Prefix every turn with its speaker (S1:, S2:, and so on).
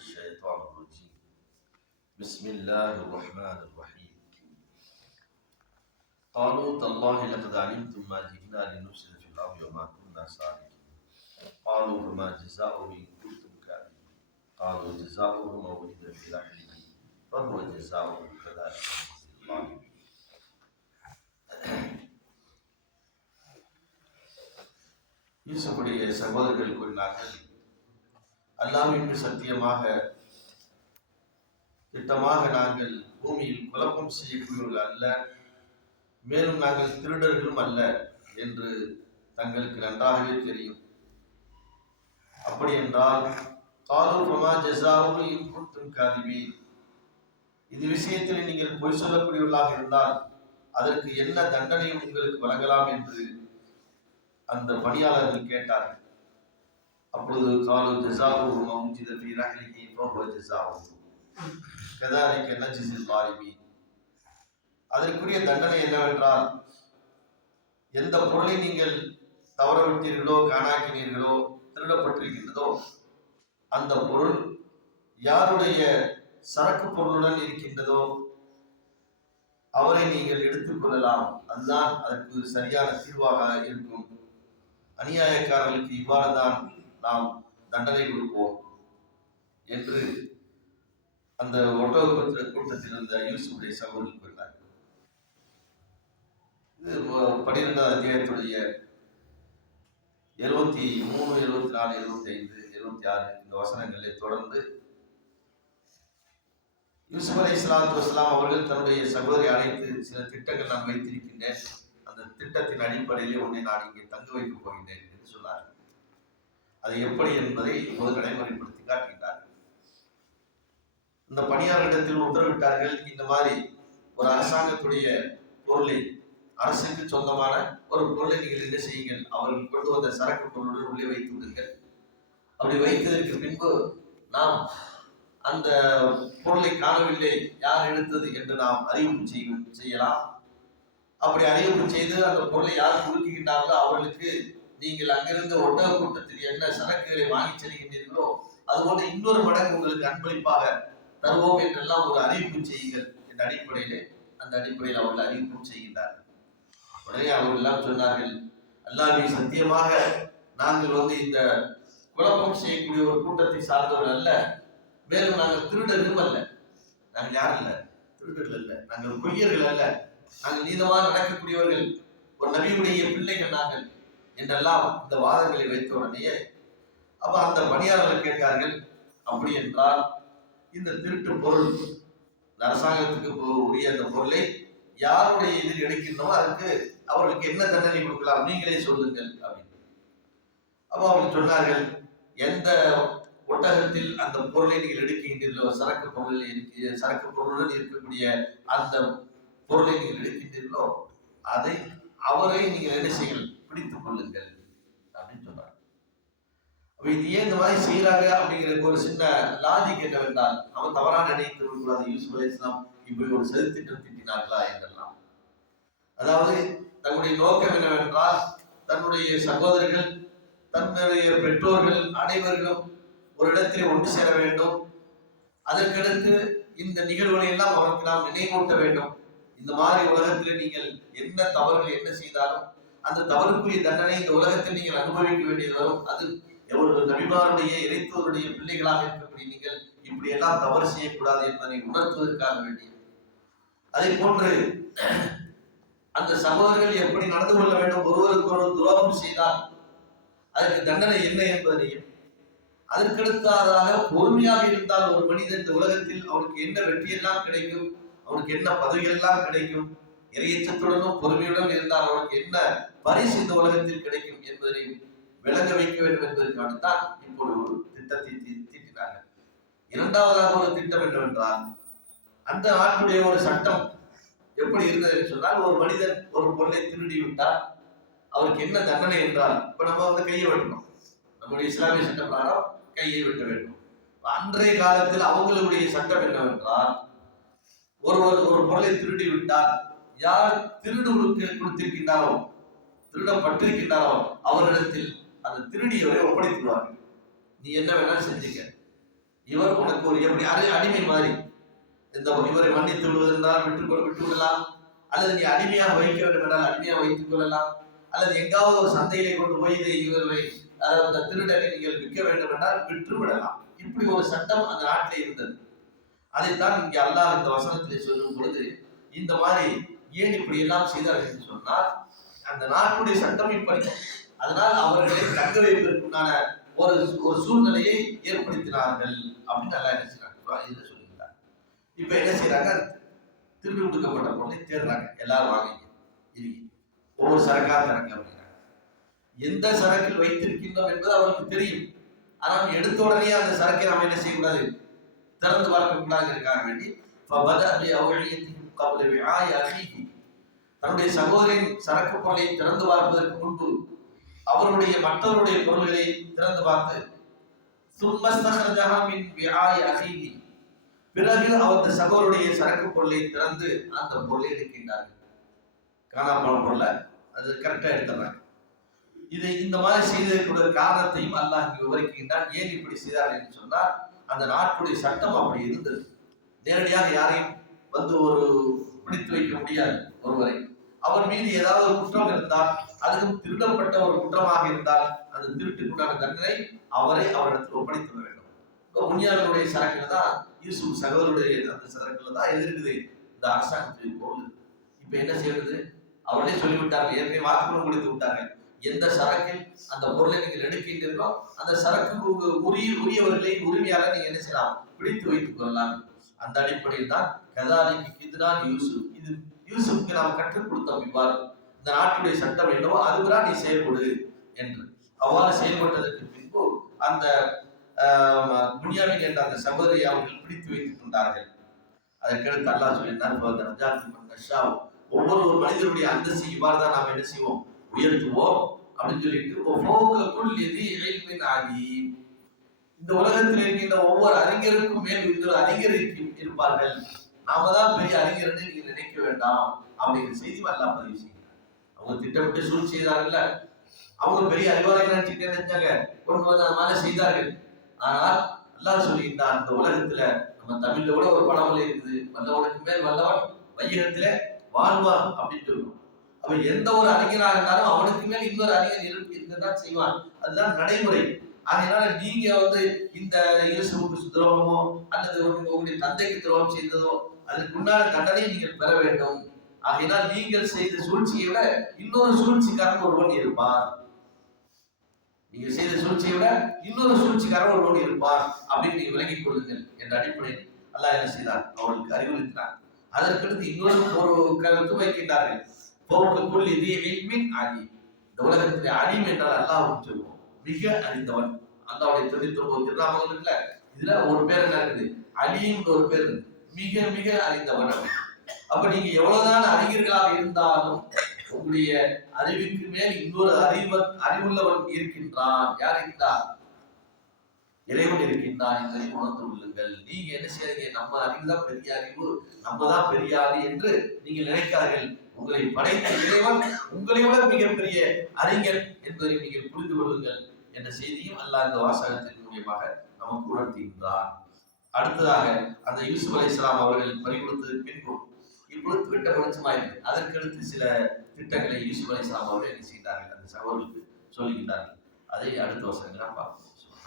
S1: الشيطان الرجيم بسم الله الرحمن الرحيم قالوا تالله لقد علمتم ما جئنا لنفسد في الأرض وما كنا سارقين قالوا فما جزاؤه إن كنتم كاذبين قالوا جزاؤه ما وجد في رحله فهو جزاؤه كذلك نجزي الظالمين யூசுஃபுடைய சகோதரர்கள் கூறினார்கள் அல்லாவின் சத்தியமாக திட்டமாக நாங்கள் பூமியில் குழப்பம் செய்யக்கூடியவர்கள் அல்ல மேலும் நாங்கள் திருடர்களும் அல்ல என்று தங்களுக்கு நன்றாகவே தெரியும். அப்படி என்றால் காலு பிரமா இன்புறுத்தும் கருவி இது விஷயத்தில் நீங்கள் பொய் சொல்லக்கூடியவர்களாக இருந்தால் அதற்கு என்ன தண்டனை உங்களுக்கு வழங்கலாம் என்று அந்த பணியாளர்கள் கேட்டார்கள். அப்பொழுது காலு ஜசாவு மவுஜித ஃபீ ரஹ்லிஹி ஃபஹுவ ஜசாவு கதாலிக்க நஜ்ஸில் அதற்குரிய தண்டனை என்னவென்றால் எந்த பொருளை நீங்கள் தவறவிட்டீர்களோ காணாக்கினீர்களோ திருடப்பட்டிருக்கின்றதோ அந்த பொருள் யாருடைய சரக்கு பொருளுடன் இருக்கின்றதோ அவரை நீங்கள் எடுத்துக்கொள்ளலாம் அதுதான் அதற்கு சரியான தீர்வாக இருக்கும். அநியாயக்காரர்களுக்கு இவ்வாறு தான் நாம் தண்டனை கொடுப்போம் என்று அந்த ஒட்டக கூட்டத்தில் இருந்த யூசுடைய சகோதரி கூறினார். இது பனிரெண்டாவது அத்தியாயத்துடைய எழுபத்தி மூணு எழுபத்தி நாலு எழுபத்தி ஐந்து எழுபத்தி ஆறு இந்த வசனங்களை தொடர்ந்து யூசுப் அலி இஸ்லாத்து வஸ்லாம் அவர்கள் தன்னுடைய சகோதரி அழைத்து சில திட்டங்கள் நான் வைத்திருக்கின்றேன். அந்த திட்டத்தின் அடிப்படையிலே உன்னை நான் இங்கே தங்க வைக்கப் போகின்றேன். அது எப்படி என்பதை இப்போது நடைமுறைப்படுத்தி காட்டுகிறார் இந்த பணியாளரிடத்தில் உத்தரவிட்டார்கள் இந்த மாதிரி ஒரு அரசாங்கத்துடைய பொருளை அரசுக்கு சொந்தமான ஒரு பொருளை நீங்கள் என்ன செய்யுங்கள் அவர்கள் கொண்டு வந்த சரக்கு பொருளுடன் உள்ளே வைத்து விடுங்கள். அப்படி வைத்ததற்கு பின்பு நாம் அந்த பொருளை காணவில்லை யார் எடுத்தது என்று நாம் அறிவிப்பு செய்யும் செய்யலாம். அப்படி அறிவிப்பு செய்து அந்த பொருளை யார் கொடுக்கின்றார்களோ அவர்களுக்கு நீங்கள் அங்கிருந்த ஒட்டக கூட்டத்தில் என்ன சரக்குகளை வாங்கி செல்கின்றீர்களோ அதுபோன்று இன்னொரு மடங்கு உங்களுக்கு அன்பளிப்பாக தருவோம் என்றெல்லாம் ஒரு அறிவிப்பு செய்யுங்கள் என்ற அடிப்படையிலே அந்த அடிப்படையில் அவர்கள் அறிவிப்பும் செய்கின்றார்கள். உடனே அவர்கள் எல்லாம் சொன்னார்கள் அல்லாமே சத்தியமாக நாங்கள் வந்து இந்த குழப்பம் செய்யக்கூடிய ஒரு கூட்டத்தை சார்ந்தவர்கள் அல்ல. மேலும் நாங்கள் திருடர்களும் அல்ல. நாங்கள் யாரும் அல்ல திருடர்கள் அல்ல. நாங்கள் பொய்யர்கள் அல்ல. நாங்கள் நீதமாக நடக்கக்கூடியவர்கள். ஒரு நபியுடைய பிள்ளைகள் நாங்கள். என்றெல்லாம் இந்த வாதங்களை வைத்த உடனேயே அப்ப அந்த பணியாளர்கள் கேட்டார்கள் அப்படி என்றால் இந்த திருட்டு பொருள் அரசாங்கத்துக்கு உரிய அந்த பொருளை யாருடைய இதில் எடுக்கின்றோமோ அதுக்கு அவர்களுக்கு என்ன தண்டனை கொடுக்கலாம்? நீங்களே சொல்லுங்கள் அப்படின்னு. அப்போ அவர்கள் சொன்னார்கள் எந்த ஒட்டகத்தில் அந்த பொருளை நீங்கள் எடுக்கின்றீர்களோ சரக்கு பொருளில் இருக்க சரக்கு பொருளுடன் இருக்கக்கூடிய அந்த பொருளை நீங்கள் எடுக்கின்றீர்களோ அதை அவரை நீங்கள் என்ன செய்யுங்கள் பிடித்துக் கொள்ளுங்கள் அப்படின்னு சொல்றாங்க அப்ப இது ஏன் இந்த மாதிரி செய்யறாங்க அப்படிங்கிற ஒரு சின்ன லாஜிக் என்னவென்றால் அவன் தவறான நினைத்து கூடாது யூசுப் அலி இஸ்லாம் இப்படி ஒரு சதித்திட்டம் திட்டினார்களா என்றெல்லாம். அதாவது தன்னுடைய நோக்கம் என்னவென்றால் தன்னுடைய சகோதரர்கள் தன்னுடைய பெற்றோர்கள் அனைவர்களும் ஒரு இடத்திலே ஒன்று சேர வேண்டும். அதற்கடுத்து இந்த நிகழ்வுகளை எல்லாம் அவருக்கு நாம் நினைவூட்ட வேண்டும். இந்த மாதிரி உலகத்தில் நீங்கள் என்ன தவறுகள் என்ன செய்தாலும் அந்த தவறுக்குரிய தண்டனை இந்த உலகத்தில் நீங்கள் அனுபவிக்க வேண்டியது வரும். அது எவ்வளவு நபிமாருடைய இறைத்தோருடைய பிள்ளைகளாக இருக்கக்கூடிய நீங்கள் இப்படி எல்லாம் தவறு செய்யக்கூடாது என்பதை உணர்த்துவதற்காக வேண்டியது. அதே போன்று அந்த சகோதரர்கள் எப்படி நடந்து கொள்ள வேண்டும்? ஒருவருக்கு ஒரு துரோகம் செய்தால் அதற்கு தண்டனை என்ன என்பதையும் அதற்கடுத்ததாக பொறுமையாக இருந்தால் ஒரு மனிதன் இந்த உலகத்தில் அவனுக்கு என்ன வெற்றியெல்லாம் கிடைக்கும்? அவனுக்கு என்ன பதவியெல்லாம் கிடைக்கும்? இறையச்சத்துடனும் பொறுமையுடன் இருந்தால் அவனுக்கு என்ன பரிசு இந்த உலகத்தில் கிடைக்கும் என்பதை விளங்க வைக்க வேண்டும் என்பதற்காகத்தான் இப்பொழுது ஒரு திட்டத்தை தீட்டினாங்க. இரண்டாவதாக ஒரு திட்டம் என்னவென்றால் அந்த நாட்டுடைய ஒரு சட்டம் எப்படி இருந்தது என்று சொன்னால் ஒரு மனிதன் ஒரு பொருளை திருடி விட்டால் அவருக்கு என்ன தண்டனை என்றால் இப்ப நம்ம வந்து கையை வெட்டணும். நம்முடைய இஸ்லாமிய சட்ட பிரகாரம் கையை வெட்ட வேண்டும். அன்றைய காலத்தில் அவங்களுடைய சட்டம் என்னவென்றால் ஒருவர் ஒரு பொருளை திருடி விட்டால் யார் திருடுவருக்கு கொடுத்திருக்கின்றாரோ திருடப்பட்டிருக்கின்றாரோ அவரிடத்தில் அந்த திருடியவரை ஒப்படைத்துவார்கள் நீ என்ன வேணாலும் செஞ்சுக்க. இவர் உனக்கு ஒரு எப்படி அடி அடிமை மாதிரி. இந்த இவரை மன்னித்து விடுவதென்றால் விட்டு விட்டு விடலாம். அல்லது நீ அடிமையாக வைக்க வேண்டும் என்றால் அடிமையாக வைத்துக் கொள்ளலாம். அல்லது எங்காவது ஒரு சந்தையிலே கொண்டு போய் இதை இவரை அதாவது அந்த திருடனை நீங்கள் விற்க வேண்டும் என்றால் விற்று விடலாம். இப்படி ஒரு சட்டம் அந்த நாட்டிலே இருந்தது. அதைத்தான் இங்கே அல்லாஹ் இந்த வசனத்திலே சொல்லும் பொழுது இந்த மாதிரி ஏன் இப்படி எல்லாம் செய்தார்கள் என்று சொன்னால் அந்த நாட்டுடைய சட்டம் இப்படி. அதனால் அவர்களை தங்க வைப்பதற்குண்டான ஒரு ஒரு சூழ்நிலையை ஏற்படுத்தினார்கள் அப்படின்னு நல்லா என்ன செய்யறாங்க இதில் இப்போ என்ன செய்யறாங்க திருப்பி கொடுக்கப்பட்ட பொருளை தேடுறாங்க. எல்லாரும் வாங்கிங்க ஒவ்வொரு சரக்காக தரங்க அப்படிங்கிறாங்க. எந்த சரக்கில் வைத்திருக்கின்றோம் என்பது அவர்களுக்கு தெரியும். ஆனால் எடுத்த உடனே அந்த சரக்கை நாம் என்ன செய்யக்கூடாது? திறந்து பார்க்கக்கூடாது. இருக்காங்க வேண்டி. அவர்களுக்கு கபல விழாய் அகி தன்னுடைய சகோதரின் சரக்கு பொருளை திறந்து பார்ப்பதற்கு முன்பு அவருடைய மற்றவருடைய பொருள்களை திறந்து பார்த்து தும்மஸ்தகஜகாமின் வியாய் அகிமி பிறகு அவரது சகோதருடைய சரக்கு பொருளை திறந்து அந்த பொருளை எடுக்கின்றார் காணாமல பொருளை அது கரெக்டாக எடுத்துறாங்க இது இந்த மாதிரி செய்ததற்குடைய காரணத்தையும் அல்லாஹ் விவரிக்கின்றான். ஏன் இப்படி செய்தார் என்று சொன்னால் அந்த நாட்டுடைய சட்டம் அப்படி இருந்தது. நேரடியாக யாரையும் வந்து ஒரு பிடித்து வைக்க முடியாது ஒருவரை. அவர் மீது ஏதாவது ஒரு குற்றம் இருந்தால் அது திருடப்பட்ட ஒரு குற்றமாக இருந்தால் அந்த திருட்டுக்குண்டான தண்டனை அவரை அவரிடத்தில் ஒப்படைத்து வர வேண்டும். இப்போ முனியாளருடைய சரக்குல தான் யூசுப் சகோதருடைய அந்த சரக்குல தான் எதிர்க்குது இருக்குது இந்த அரசாங்கத்தின் பொருள். இப்போ என்ன செய்யறது? அவர்களே சொல்லிவிட்டார்கள் ஏற்கனவே வாக்குமூலம் கொடுத்து விட்டார்கள். எந்த சரக்கில் அந்த பொருளை நீங்கள் எடுக்கின்றீர்களோ அந்த சரக்கு உரிய உரியவர்களை உரிமையாக நீங்க என்ன செய்யலாம்? பிடித்து வைத்துக் கொள்ளலாம். அந்த அடிப்படையில் தான் கதாலிக்கு இதுதான் யூசுப் இது யூசுஃப்க்கு நாம் கற்றுக் கொடுத்தோம் இவ்வாறு. இந்த நாட்டுடைய சட்டம் என்னவோ அதுதான் நீ செயல்படு என்று. அவ்வாறு செயல்பட்டதற்கு பின்பு அந்த துனியாவின் என்ற அந்த சகோதரியை அவர்கள் பிடித்து வைத்துக் கொண்டார்கள். அதற்கடுத்து அல்லாஹ் சொல்லியிருந்தார் ஒவ்வொரு ஒரு மனிதனுடைய அந்தஸ்து இவ்வாறு தான் நாம் என்ன செய்வோம்? உயர்த்துவோம் அப்படின்னு சொல்லிட்டு ஆலீம் இந்த உலகத்தில் இருக்கின்ற ஒவ்வொரு அறிஞருக்கும் மேல் இன்னொரு அறிஞர் இருப்பார்கள். நாம தான் பெரிய அறிஞர்னு நீங்க நினைக்க வேண்டாம் அப்படிங்கிற செய்தி வரலாம் பதிவு செய்கிறார் அவங்க திட்டமிட்டு சூழ் செய்தார்கள் அவங்க பெரிய அறிவாளர்கள் நினைச்சுட்டு நினைச்சாங்க. கொண்டு வந்து அந்த மாதிரி செய்தார்கள். ஆனால் நல்லா சொல்லியிருந்தான் அந்த உலகத்துல நம்ம தமிழ்ல கூட ஒரு பழமொழி இருக்குது வல்லவனுக்கு மேல் வல்லவன் வையகத்துல வாழ்வான் அப்படின்னு சொல்லுவோம் அவன் எந்த ஒரு அறிஞராக இருந்தாலும் அவனுக்கு மேல் இன்னொரு அறிஞர் இருக்கதான் செய்வான். அதுதான் நடைமுறை. அதனால நீங்க வந்து இந்த இயேசுவுக்கு துரோகமோ அல்லது உங்களுடைய தந்தைக்கு துரோகம் செய்ததோ அதற்கு உண்டான தண்டனை நீங்கள் பெற வேண்டும். ஆகையினால் நீங்கள் செய்த சூழ்ச்சியை விட இன்னொரு சூழ்ச்சிக்காரன் ஒருவன் இருப்பான். நீங்க செய்த சூழ்ச்சியை விட இன்னொரு சூழ்ச்சிக்காரன் ஒருவன் இருப்பான். அப்படின்னு நீங்க விலகிக் கொள்ளுங்கள் என்ற அடிப்படையில் அல்லாஹ் என்ன செய்தார்? அவளுக்கு அறிவுறுத்தினார். அதற்கடுத்து இன்னொரு ஒரு கருத்து வைக்கின்றார்கள். போக்குள் இது மின் அலி இந்த உலகத்திலே அடிமை என்றால் அல்லாஹ் சொல்லுவோம். மிக அறிந்தவன். அல்லாவுடைய தொண்ணூத்தி ஒன்பது திருநாமங்கள் இருக்குல்ல இதுல ஒரு பேர் என்ன இருக்குது? அலிம் ஒரு பேர் மிக மிக அறிந்தவன் அப்ப நீங்க எவ்வளவுதான் அறிஞர்களாக இருந்தாலும் உங்களுடைய அறிவுக்கு மேல் இன்னொரு அறிவன் அறிவுள்ளவன் இருக்கின்றான். யார் இருந்தார் இறைவன் இருக்கின்றான் என்பதை உணர்ந்து கொள்ளுங்கள். நீங்க என்ன செய்யறீங்க நம்ம அறிவு தான் பெரிய அறிவு. நம்ம தான் பெரிய அறி என்று நீங்கள் நினைக்கார்கள் உங்களை படைத்த இறைவன் உங்களை விட மிகப்பெரிய அறிஞர் என்பதை நீங்கள் புரிந்து கொள்ளுங்கள். என்ற செய்தியும் அல்லாஹ் இந்த வாசகத்தின் மூலியமாக நமக்கு உணர்த்துகின்றார் அடுத்ததாக அந்த யூசுப் அலி இஸ்லாம் அவர்கள் பறிகொடுத்தது பின்பும் இப்பொழுது திட்ட வெளிச்சமாயிருக்கு அதற்கடுத்து சில திட்டங்களை யூசுப் அலி இஸ்லாம் அவர்கள் என்ன செய்கிறார்கள் அந்த சகோதரர்களுக்கு சொல்லுகின்றார்கள். அதை அடுத்த வசனங்கள் பார்ப்போம்.